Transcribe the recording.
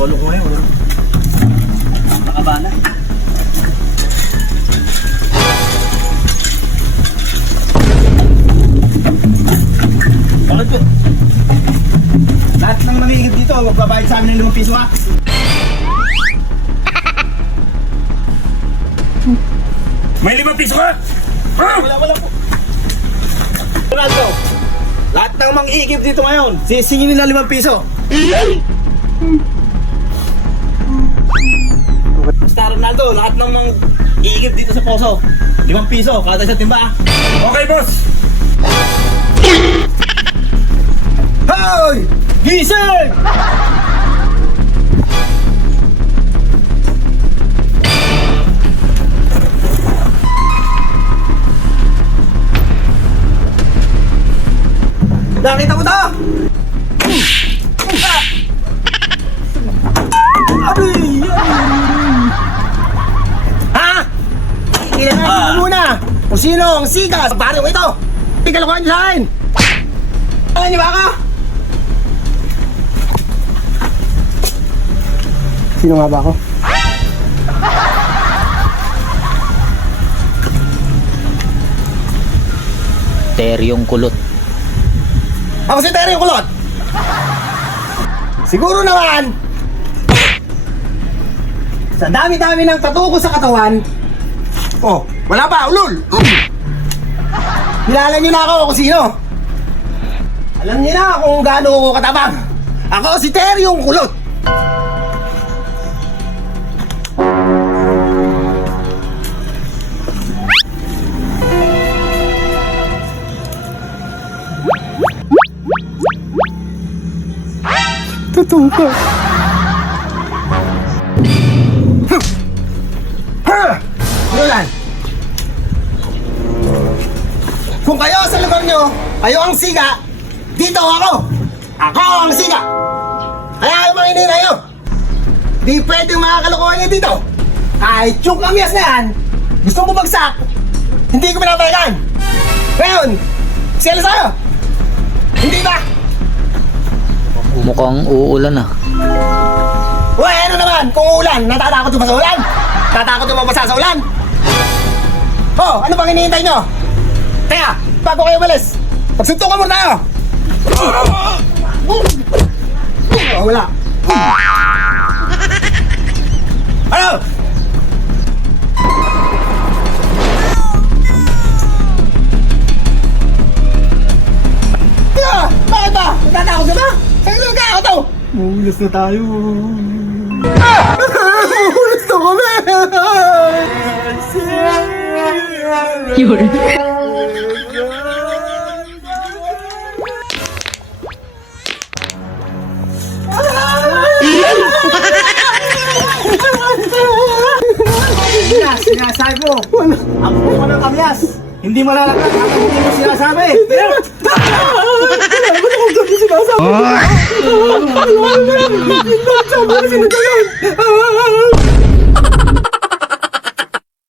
solo ko ngayon. Nakabana. Bakit po? Lahat ng mamigit dito, magbabayad sa amin ng 5 piso ha. May 5 piso ka? Ha? Wala po. Ronaldo, lahat ng mang-iikip dito ngayon, sisingin nila 5 piso. Basta Ronaldo, lahat ng mang-iikip dito sa poso, 5 piso, kada sa timba. Okay, boss. Hoy! Gising! Nakita mo to? Ha? Kailangan mo muna kung sino ang sigas. Pare mo ito. Hindi kalokohan niyo sa akin. Alam niyo ba ako? Sino nga ba ako? Teryong kulot. Ako si Terry yung kulot. Siguro naman, sa dami-dami ng tattoo ko sa katawan, oh, wala pa, ulol. Kilala niyo na ako kung sino. Alam niyo na kung gaano ako katabang. Ako si Terry yung kulot. Totoo ka. Yulan, kung kayo sa lugar nyo, kayo ang siga, dito ako. Ako ang siga. Kaya kayo mga inina nyo, di pwedeng makakalokohan nyo dito. Kahit yung kamyas na yan, gusto mo bagsak, hindi ko pinapayagan. Ngayon, sila sa'yo. Hindi ba? Mukhang uulan ah. Uy, ano naman? Kung ulan, natatakot yung ba sa ulan? Natatakot yung mabasa sa ulan? Oh, ano pang hinihintay nyo? Teka, bago kayo umalis, pagsuntukan muna tayo! Oh, wala. Ano? Teka, bakit ba? Natatakot ka ba? Saan ka ako to? Mahulas na tayo. Mahulas na kami! Yun. Sinasabi mo, ang buko ng kamyas, hindi malalakas ang hindi mo sinasabi. Wala naman akong gabi sinasabi. Wala naman akong gabi sinasabi.